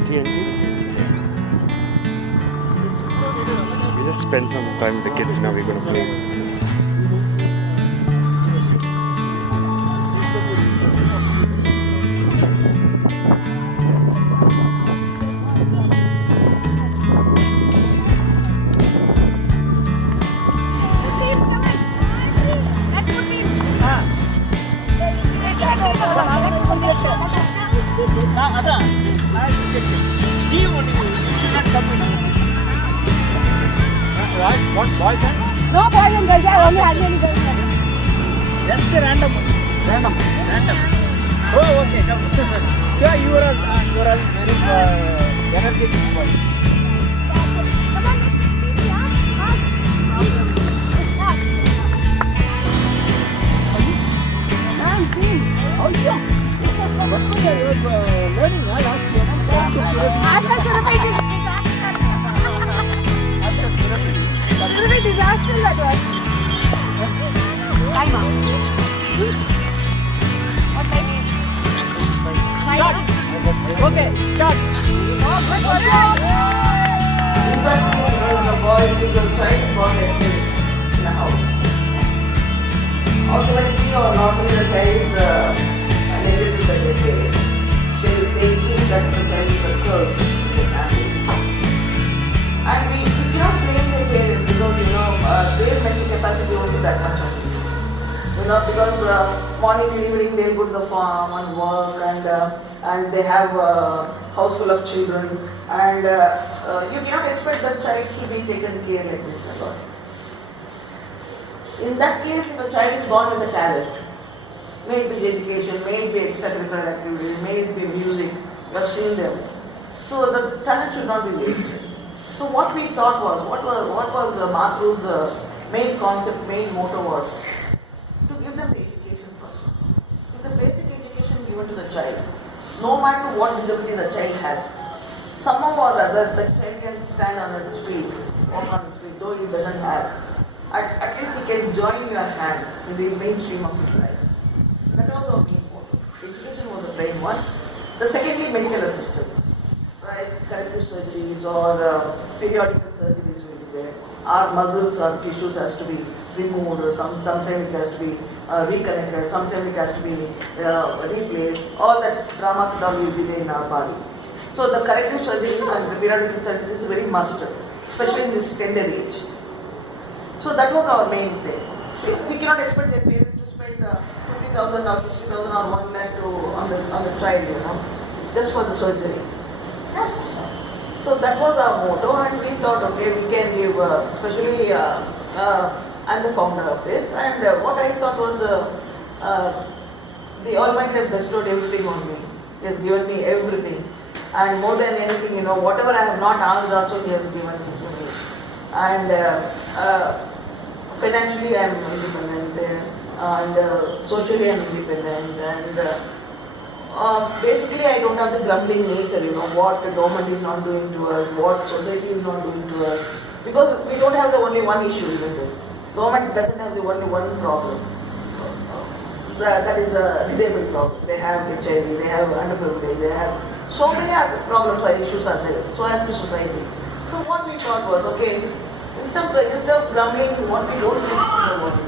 AT&T? Okay. We just spend some time with the kids now. We're going to play. No boys and girls, I only had any girls. Just random. Oh, okay. Come. Sure, you are very energetic boy. Oh, yeah. What was your learning? I asked you. Disaster that was. Time out. What time is it? Start. Okay, start. The boy is a child born in the house. Also, when he or normally the child is related to the parents, they think that the child is a curse in the family. And we cannot blame the parents because their mental capacity won't be that much only. Because morning and evening they'll go to the farm and work, and they have a house full of children, and you cannot expect that child should be taken care like this at all. In that case, if a child is born with a talent, may it be education, may it be extracurricular activities, may it be music, you have seen them. So the talent should not be wasted. So what we thought was, what was Mathru's main concept, main motto was, to give them the education first. With the basic education given to the child, no matter what disability the child has, somehow or other the child can stand on its feet, walk on its feet, though he doesn't have. At least he can join your hands in the mainstream of his life. That was our main motto. Education was the main one. The secondly, medical assistance. Right, corrective surgeries or periodical surgeries will be there. Our muscles, our tissues has to be removed, or sometimes it has to be reconnected, sometimes it has to be replaced. All that dramas and all will be there in our body. So the corrective surgeries and the periodical surgeries is very must, especially in this tender age. So that was our main thing. We cannot expect their parents to spend 50,000 or 60,000 or 1 lakh on the child, just for the surgery. So that was our motto, and we thought, okay, we can give, especially I'm the founder of this, and what I thought was the Almighty has bestowed everything on me. He has given me everything, and more than anything, whatever I have not asked also He has given it to me. And financially I am independent, and socially I am independent, and basically I don't have the grumbling nature, what the government is not doing to us, what society is not doing to us, because we don't have the only one issue, isn't it? Government doesn't have the only one problem. That is a disabled problem. They have HIV, they have underprivileged, they have so many other problems or issues are there, so as the society. So what we thought was, okay, instead of grumbling what we don't do in the world,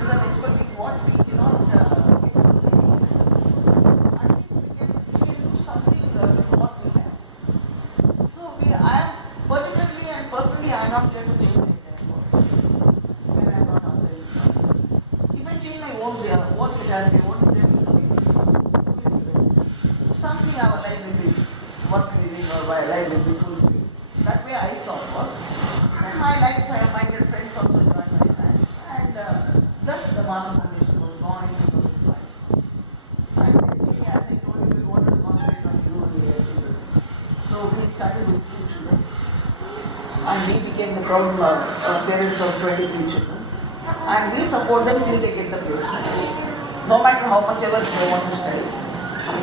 instead of expecting what we cannot I am not here to change my entire world. And I am not answering. If I change my own specialty, own something our life will be worth living or my life will be fulfilled. That way I thought was. And my like-minded friends also joined my plan. And thus the Mathru Foundation was born in 2005. And basically, as I told you, we wanted to concentrate on rural children. So we started with 2 children. And we became the proud parents of 23 children. And we support them till they get the placement. No matter how much ever they want to study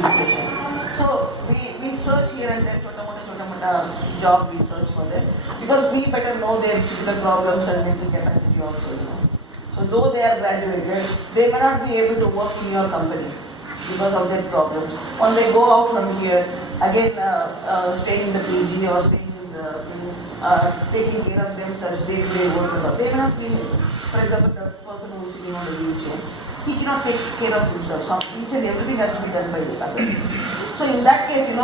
education. So we search here and there, chota mota job we search for them. Because we better know their physical problems and mental capacity also, So though they are graduated, they may not be able to work in your company because of their problems. When they go out from here, again staying in the PG or staying in the, taking care of themselves, day-to-day work. They may not be, for example, the person who is sitting on the wheelchair, he cannot take care of himself. So each and everything has to be done by the others. So in that case, we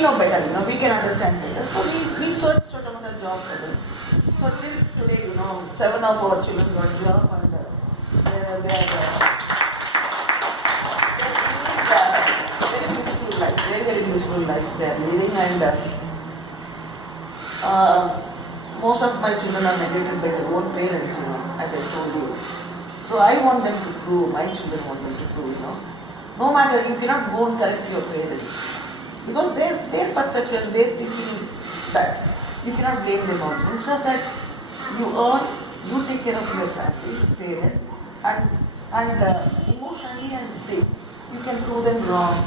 know better, we can understand better. So we search for another job for them. So till today, 7 of our children got a job and they are very useful life, very useful life they are living, and most of my children are neglected by their own parents, as I told you. So I want them to prove, my children want them to prove, no matter, you cannot go and correct your parents. Because their perception, their thinking that you cannot blame them also. Instead of that, you earn, you take care of your family, parents, and emotionally and you can prove them wrong,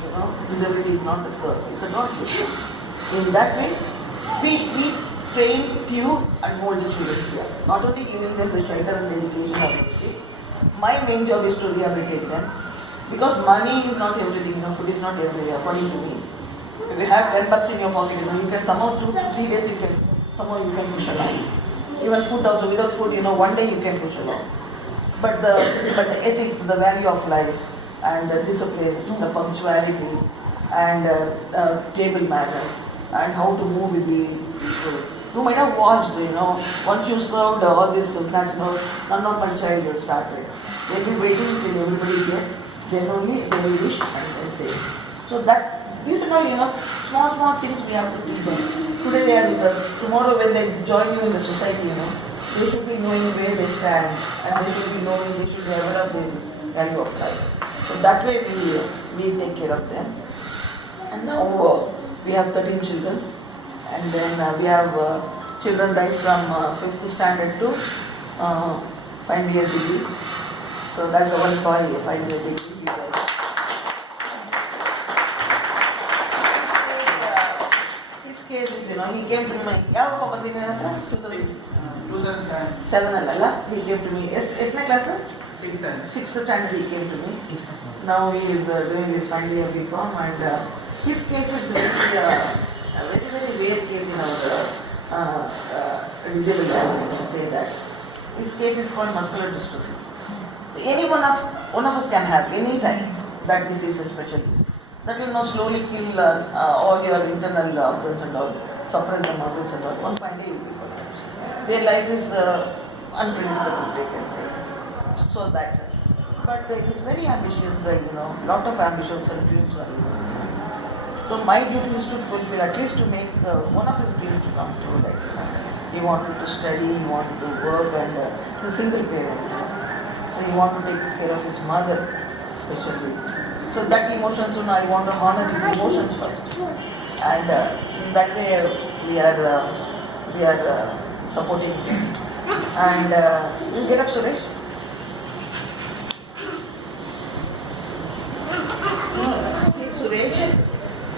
disability is not a curse, it's a God gift. In that way, we train, tune and mold the children here. Not only giving them the shelter and education obviously. My main job is to rehabilitate them. Because money is not everything, food is not everywhere, according to me. If you have 10 bucks in your pocket, you can somehow 2 to 3 days you can push along. Even food also, without food, one day you can push along. But the ethics, the value of life, and the discipline, the punctuality, and table manners, and how to move with the people. You might have watched, once you served all this snatch, none of my child will started. They will be waiting till everybody gets, then only they will wish and take. So these are small things we have to teach them. Today they are with us. Tomorrow when they join you in the society, they should be knowing where they stand, and they should be knowing, they should develop the value of life. So that way we take care of them. And now we have 13 children, and then we have children right from 5th standard to final year degree. So that's the one boy, final year degree. His case is, he came to me, 2007, he came to me. Is my class? 6th standard he came to me. Now he is doing his final year BCom, and his case is very rare case in our disabled life, I can say that. His case is called muscular dystrophy. So any one of us can have any time that disease especially. That will slowly kill all your internal organs and all, suppress the muscles and all. One fine day will be collapsed. Their life is unpredictable, they can say. So that, but he's very ambitious, lot of ambitions and dreams are. So my duty is to fulfill, at least to make one of his dreams to come true. Like he wanted to study, he wanted to work, and he's a single parent. So he wanted to take care of his mother, especially. So that emotion, so now I want to honor his emotions first, and in that way we are supporting him. And you get up, Suresh.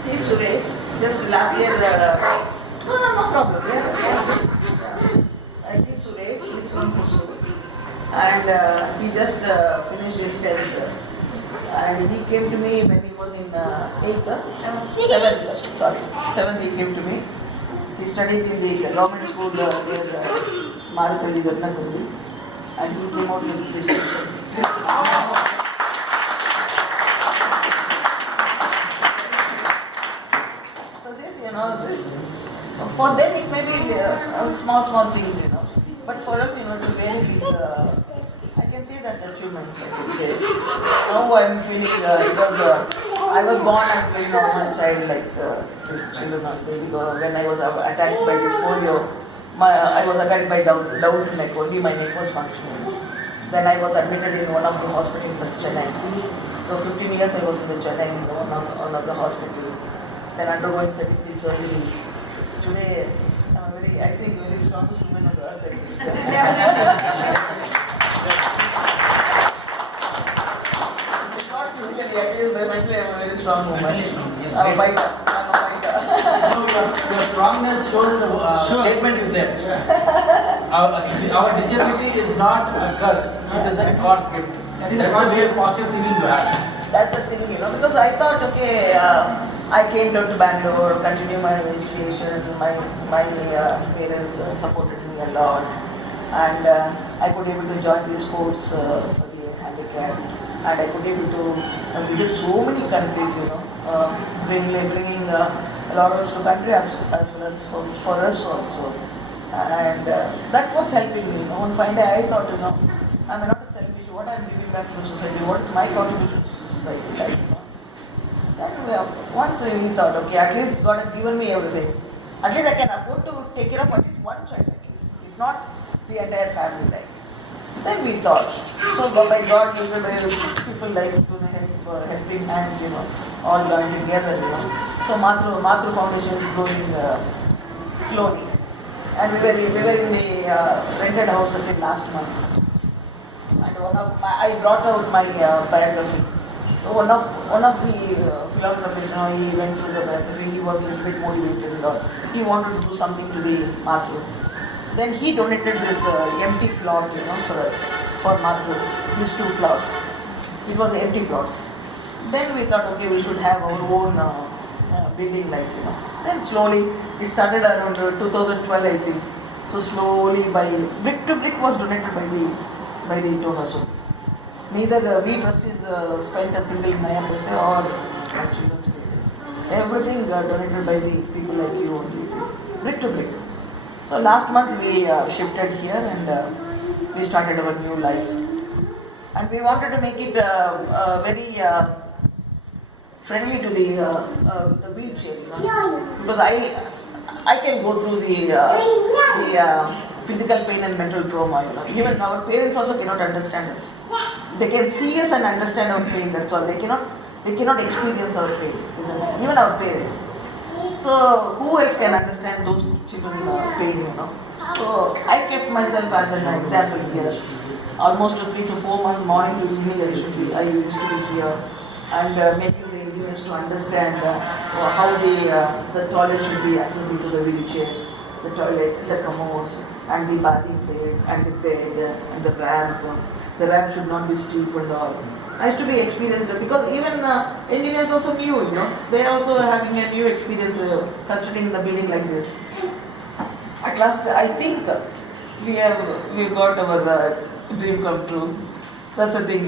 He's Suresh. Just last year, no problem. He's Suresh. He's from Hosur, and he just finished his test. And he came to me when he was in 7th. He came to me. He studied in the government school near Malathi Krishnamurthy, and he came out with this. For them it may be small things, but for us, to very big, I can say that achievements, I can say. Now I am feeling, I was born and very normal child like children are baby girl. When I was attacked by this polio, I was attacked by Down neck, only my neck was functioning. Then I was admitted in one of the hospitals in Chennai. So 15 years I was in the Chennai in one of the hospitals. Then undergoing 33 surgery. Today, I'm I think very strongest woman on the earth. It's not physically, actually, mentally, I'm a very strong woman. I'm a fighter. Your strongness shows the statement you said. Our disability is not a curse, it is a God's gift. That is a positive thinking you have. That's the thing, because I thought, okay, I came down to Bangalore, continued my education. My parents supported me a lot, and I could able to join these sports for the handicap, and I could able to visit so many countries, bringing laurels to country as well as for us also, and that was helping me. One fine day I thought, I'm not a selfish. What I'm giving back to society? What is my contribution to society? Like, then once we thought, okay, at least God has given me everything. At least I can afford to take care of at least one child, at least, if not the entire family. Like, then we thought, so by God, people like helping hands, all joined together, So Mathru Foundation is growing slowly, and we were in the rented house until last month, and I brought out my biography. So one of the philosophers, he went through the biography. He was a little bit motivated, he wanted to do something to the Mathru. Then he donated this empty plot, for us, for Mathru, these 2 plots. It was empty plots. Then we thought, okay, we should have our own building, like, Then slowly, we started around 2012, I think. So slowly, by brick to brick was donated by the donors. Neither we trustees spent a single naira or children's space. Everything donated by the people like you only, brick to brick. So last month we shifted here and we started our new life. And we wanted to make it very friendly to the wheelchair, because I can go through the physical pain and mental trauma. Even our parents also cannot understand us. They can see us and understand our pain. That's all. They cannot experience our pain. Even our parents. So who else can understand those children pain? So I kept myself as an example here. Almost 3 to 4 months, morning to evening, I used to be here, and making the engineers to understand how the toilet should be accessible to the wheelchair, the toilet, the commodes, and the bathing place, and the bed, and the ramp. The ramp should not be steep and all. I used to be experienced because even engineers also new, they are also having a new experience constructing in the building like this. At last, I think we got our dream come true. That's the thing,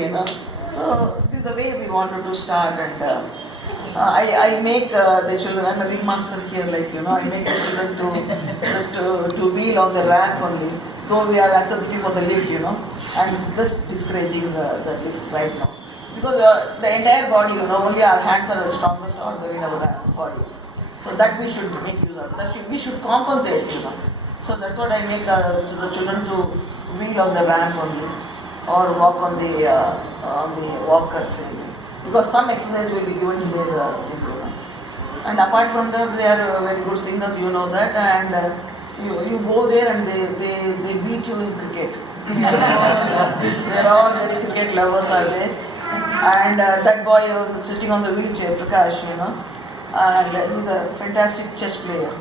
So this is the way we wanted to start, and I make the children. I'm a ringmaster here, like I make the children to wheel on the ramp only. Though we are accessibility for the lift, and just discouraging the lift right now. Because the entire body, only our hands are the strongest organ in our body. So that we should make use of. We should compensate, So that's what I make the children to wheel on the ramp only, or walk on the walkers. Because some exercise will be given in their thing, And apart from that, they are very good singers, that, and you go there and they beat you in cricket. They are all very cricket lovers, are they? And that boy sitting on the wheelchair, Prakash, and he's a fantastic chess player.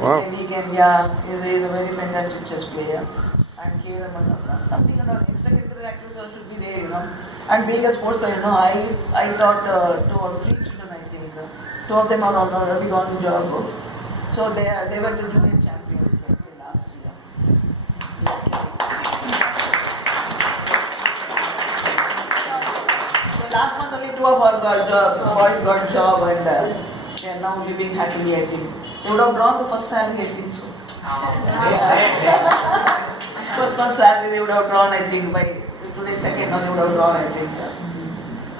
Wow. He is a very fantastic chess player. And here, something extracurricular activities should be there, And being a sports player, I taught 2 or 3 children, I think. 2 of them are already gone to job. So they were the junior champions last year. So last month only 2 of our boys got job, and they are now living happily, I think. They would have drawn the first salary, I think so. First month salary they would have drawn, I think, by today's second month they would have drawn, I think.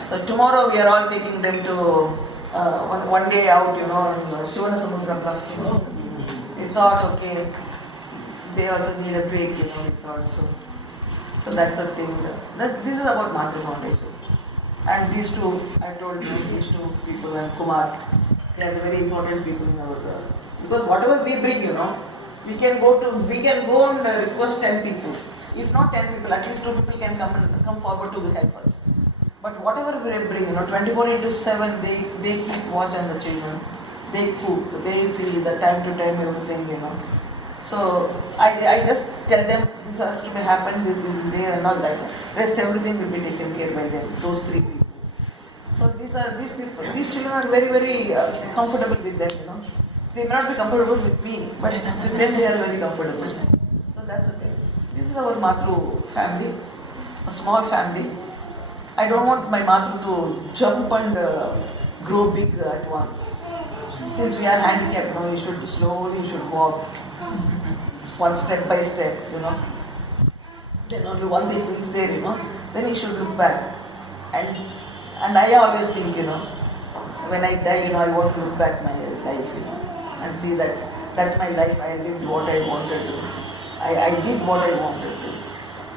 So tomorrow we are all taking them to one day out, Shivana Samudra. We thought, okay, they also need a break, we thought so. So that's the thing. This is about Mathru Foundation. And these 2, I told you, these 2 people, and Kumar, they are very important people in our because whatever we bring, we can go and request 10 people. If not 10 people, at least 2 people can come forward to help us. But whatever we bring, 24/7, they keep watch on the children. They cook, they see the time to time everything, So I just tell them this has to be happen this day and all that. Rest everything will be taken care by them, those 3 people. So these people, these children are very, very comfortable with them, you know. They may not be comfortable with me, but with them they are very comfortable. So that's the thing. This is our Mathru family, a small family. I don't want my Mathru to jump and grow big at once. Since we are handicapped, you know, we should slowly walk, one step by step, you know. Then only once he reaches there, you know, then he should look back. And I always think, you know, when I die, you know, I want to look back my life, you know, and see that that's my life. I lived what I wanted to. I did what I wanted to,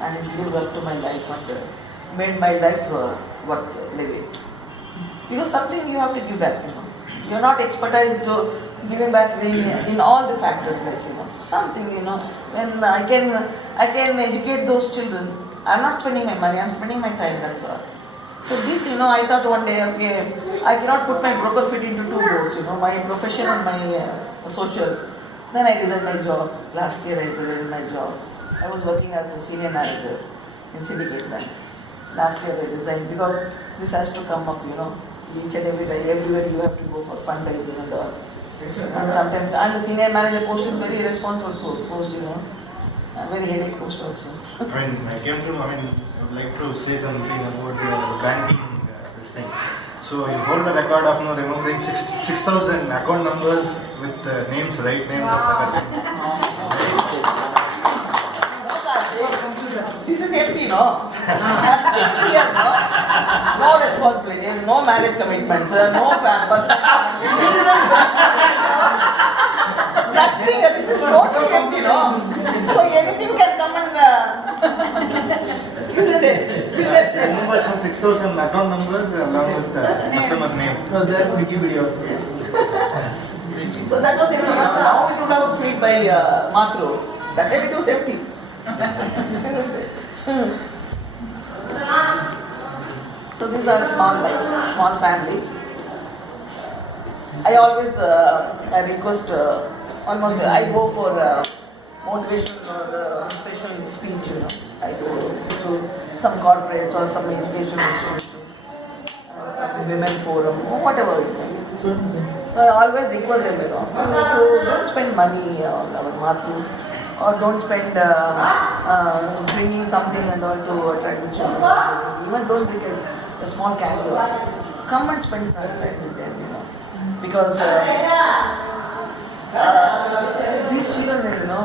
and it lived up to my life and made my life worth living. Because something you have to give back, you know. You're not expertise to giving back in all the factors, like, you know, something, you know. When I can educate those children. I'm not spending my money. I'm spending my time. That's all. So this, you know, I thought one day, okay, I cannot put my broker fit into two roles, you know, my profession and my social. Then I resigned my job. Last year I resigned my job. I was working as a senior manager in Syndicate Bank. Last year I resigned because this has to come up, you know. Each and every day, everywhere you have to go for fundraising and all. And sometimes, and the senior manager post is very irresponsible post, you know. A very headache post also. I would like to say something about the banking, this thing. So you hold the record of remembering 6,000 account numbers with names, right names of the customer. This is empty, no? Here, no? No responsibilities, no marriage commitments, no family. Nothing, it is totally empty, no? So anything can come and, isn't it? Numbers from 6,000 account numbers along with the customer name. Was there Wikipedia? So that was, you know, how it would have freed by Mathru. That time it was empty. So these are small family. I always request, almost I go for motivational or inspirational speech, you know. I go to some corporates or some educational institutions, some women forum, or whatever it may be. So I always request them, you know, don't spend money on our Mathru, or don't spend bringing something and all to attract the children. Even don't bring a small candle. Come and spend time with them, you know. Because these children, you know,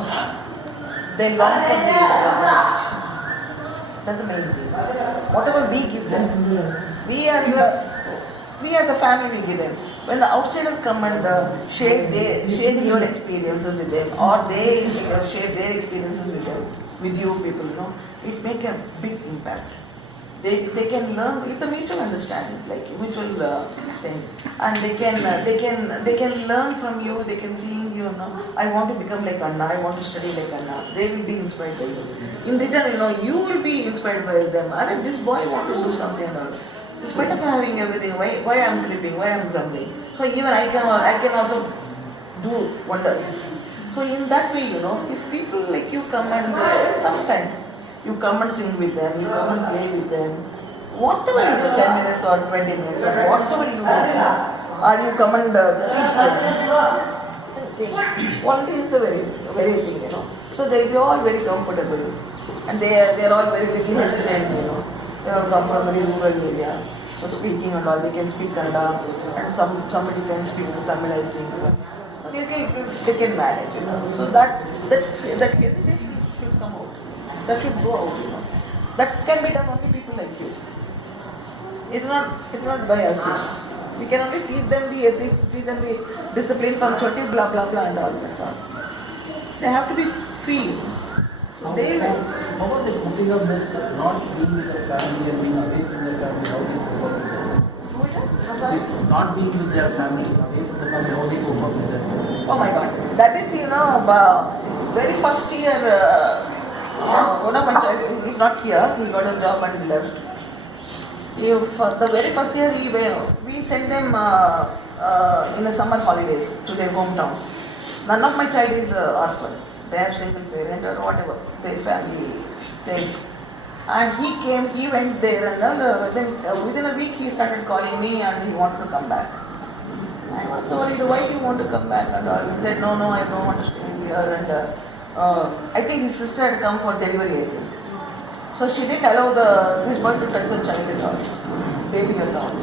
they long for the organization. That's the main thing. Whatever we give them, we as a family we give them. When the outsiders come and share your experiences with them, or they share their experiences with them, with you people, you know, it makes a big impact. They can learn. It's a mutual understanding. It's like a mutual thing, and they can learn from you. They can see you know. I want to become like Anna. I want to study like Anna. They will be inspired by you. In return, you know, you will be inspired by them. And this boy wants to do something and all. Despite of having everything, why I'm creeping, why I'm grumbling. So even I can also do wonders. So in that way, you know, if people like you come and sometime you come and sing with them, you come and play with them, whatever you do, 10 minutes or 20 minutes, or whatever you do, or you come and teach them. One is the very thing, you know. So they be all very comfortable, and they are all very little hesitant, you know. They all come from a very rural area. So speaking and all, they can speak Kannada, and somebody can speak Tamil, I think. So they can manage, you know. So that hesitation should come out. That should go out, you know. That can be done only people like you. It's not by us. You know. We can only teach them the ethics, teach them the discipline, punctuality, blah blah blah, and all that. They have to be free. So they will. How about the putting up with not being with their family and being away from their family? How they cope up with that? Who is that? I'm sorry? Not being with their family, away from the family, how they cope up with that? Oh my God. That is, you know, very first year, one of my child, he's not here, he got a job and he left. The very first year, we sent them in the summer holidays to their hometowns. None of my child is orphan. They have single parent or whatever, their family thing. And he went there, and then within a week he started calling me and he wanted to come back. I was worried, why do you want to come back and all? He said, no, I don't want to stay here. And I think his sister had come for delivery, I think. So she didn't allow this boy to touch the child at all, baby at all.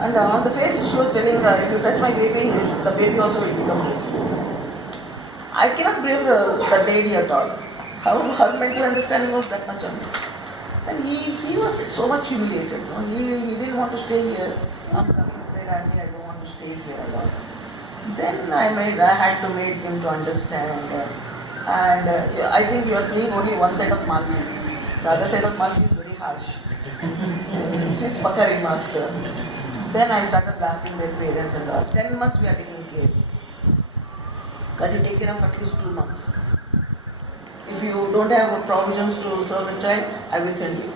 And on the face she was telling, if you touch my baby, the baby also will become weak. I cannot believe the lady at all. Her mental understanding was that much on it. And he was so much humiliated. You know? He didn't want to stay here. I'm coming there, I don't want to stay here at all. Then I had to make him to understand. And I think you are seeing only one side of Malathi. The other side of Malathi is very harsh. She's Pakari master. Then I started blasting their parents and all. 10 months we are taking care. Can you take care of at least 2 months? If you don't have provisions to serve the child, I will send you.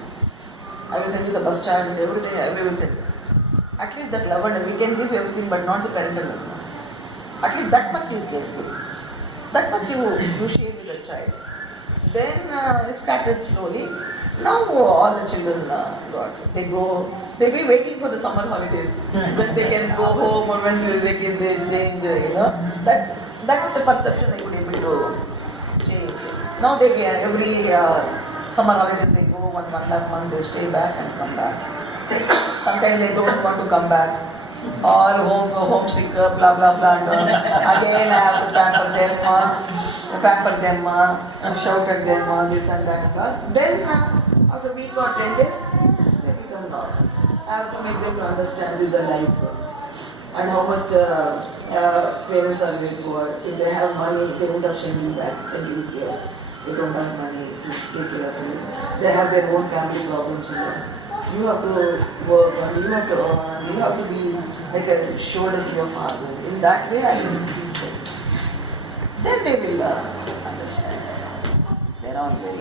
I will send you the bus charge and everything, I will send you. At least that love, and we can give everything, but not the parental love. At least that much you can give. That much you share with the child. Then it started slowly. Now all the children they'll be waiting for the summer holidays. Then they can go home, or when they change, That the perception I could able to change. Now they get every summer holidays they go 1.5 months, they stay back and come back. Sometimes they don't want to come back. All homesick, blah blah blah. And again I have to pamper them, shout at them, this and that. Then after a week or 10 days, they become normal. I have to make them to understand this is a life. And how much parents are very poor. If they have money, they won't have send you back, send you here. They don't have money to take care of you. They have their own family problems. You have to work and you have to earn. You have to be like a shoulder to your father. In that way, I will teach them. Then they will understand. They're all very.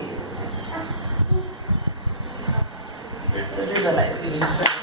So this is a life.